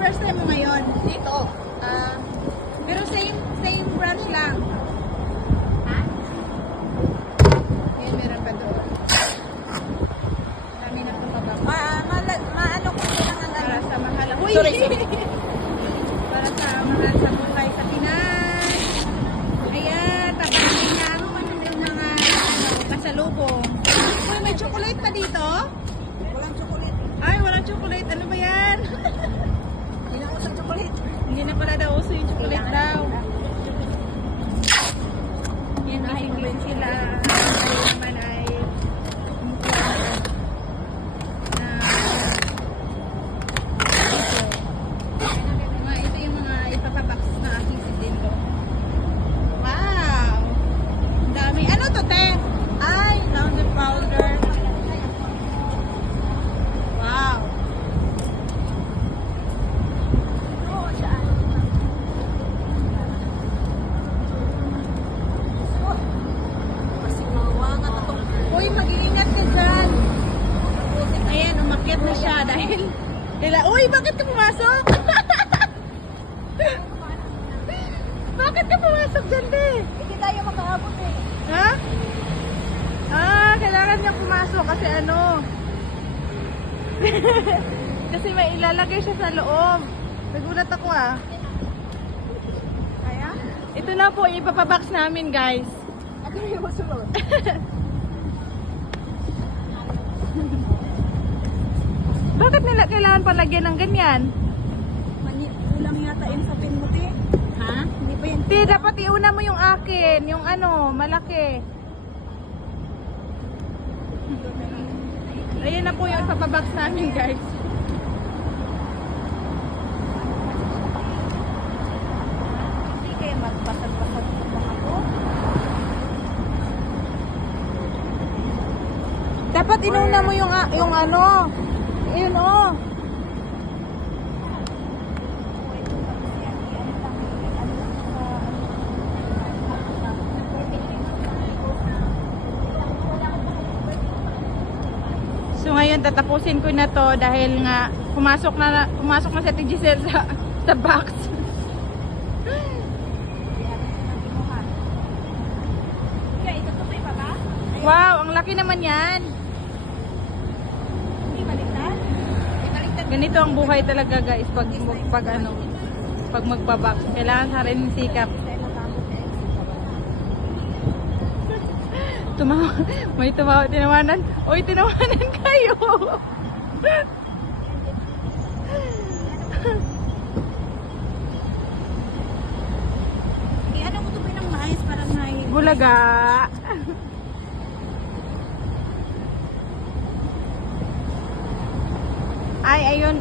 first time mo ngayon? Dito. Pero same branch lang. Ha? Yan, meron pa doon. Dami na pababa. Maano ko lang ang Para sa mahal. Uy! Sorry. Para sa mahal sa buhay sa Pinas. Ayan, tapasin na yung mga kasalubong. Uy, may chocolate pa dito? Walang chocolate. Ay, walang chocolate. Ano ba yan? Hindi na usang chocolate. Hindi na pala daw uso yung chocolate daw. Yan, isingin sila. Ay naman ay ito yung mga ipapabox na ahisip din ko. Wow! Ang dami. Ano to, te? Ay, laundry powder. Wow! Uy, mag-iingat ka dyan. Ayan, umakyat na siya dahil... Uy, bakit ka pumasok? Bakit ka pumasok dyan, te? Hindi tayo makaabot eh. Ha? Kailangan niya pumasok kasi ano? Kasi may ilalagay siya sa loob. Nagulat ako Kaya? Ito na po, ipapabox namin, guys. Ano yung masunod? Bakit nila kailangan palagyan ng ganyan? Ulang yata yun sa pin mo, te. Ha? Hindi ba yan? Hindi, dapat iuna mo yung akin. Yung ano, malaki. Ayan na po yung ipapabox namin, guys. Hindi kayo magbasag-basag ng ako. Dapat inuna mo yung ano. Yun oh. So ngayon tatapusin ko na to dahil nga pumasok na si Ate Giselle sa box. Kaya ito to pa ba? Wow, ang laki naman yan. Hindi baliktad? Baliktad. Ganito ang buhay talaga, guys, pag magbabox. Kailangan sa rin ng sikap. Tumawa, may tumawa, tinawanan. Uy, tinawanan kayo. Ano ko to ba ng mais para may... Bulaga. Ay, ayun.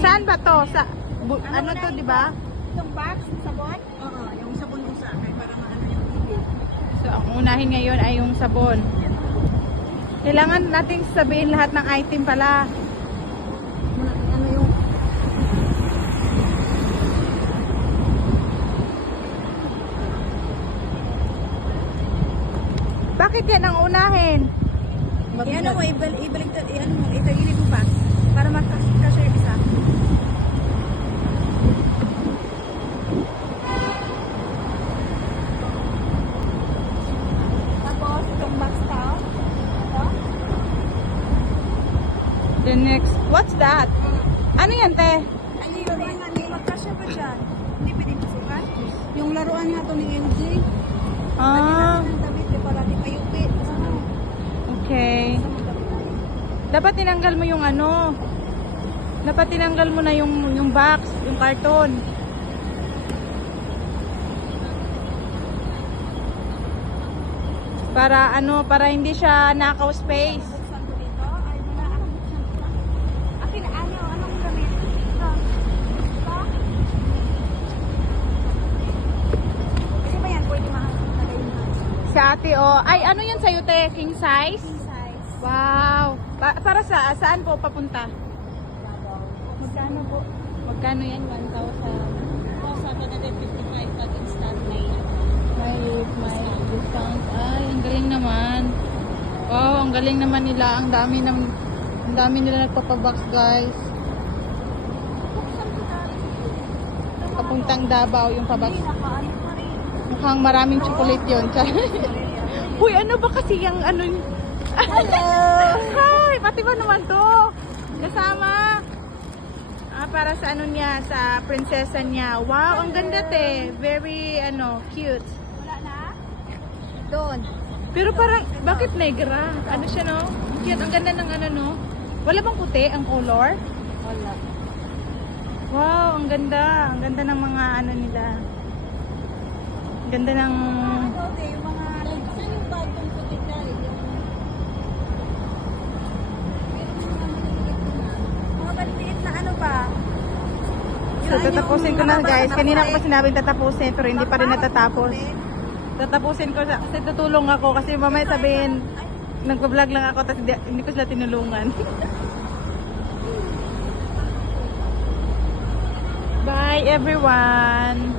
Saan ba to? Ano to, di ba? Yung box, yung sabon? Oo, yung sabon yung sa akin para maano yung bibig. So, ang unahin ngayon ay yung sabon. Kailangan nating sabihin lahat ng item pala. Ano yung... Bakit yan ang unahin? Iano mo, ibaliktad, iano mo, itagilid mo box para makasya yung isa. Tapos, itong box pa, ito. The next, what's that? Ano yan, te? Ay, yun, hindi magkasya ba dyan? Hindi pwedeng pasukan. Yung laruan nga to ni LG. Ah, Ang damit, para di payupi. okay. Dapat tinanggal mo yung ano. Dapat tinanggal mo na yung box, yung karton. Para ano, para hindi siya nakaw space. Buksan ko dito. Ay, wala akong buksan ko lang. Akin, anong gamit? Ito. Ito. Pwede ba yan? Pwede makalagay yung box. Si ate, oh. Ay, ano yan sa'yo, te? King size? King size. Wow. Para saan po papunta? Magkano po? Magkano yan? 1,000. 1,755 pag instant na yan. May discount. Ay, ang galing naman. Wow, ang galing naman nila. Ang dami nila nagpapabox, guys. papuntang Davao yung pabak. Nakaano pa rin. Mukhang maraming chocolate yun. Uy, ano ba kasi yung ano? Hello! Hi! Pati ba naman to? Kasama. Para sa ano niya, sa prinsesa niya. Wow, ang ganda te. Very, cute. Wala na? Doon. Pero parang, bakit negra? Ano siya, no? Cute, ang ganda ng ano, no? Wala bang puti ang color? Wala. Wow, ang ganda. Ang ganda ng mga ano nila. Ang ganda ng... Okay, yung mga... Saan yung bagong puti na? Mga maliliit na ano ba? So, tatapusin ko na guys. Kanina ko pa sinabing tatapusin, pero hindi pa rin natatapos. Tatapusin ko kasi tutulong ako kasi mamaya sabihin nagpa-vlog lang ako tapos hindi ko sila tinulungan. Bye everyone!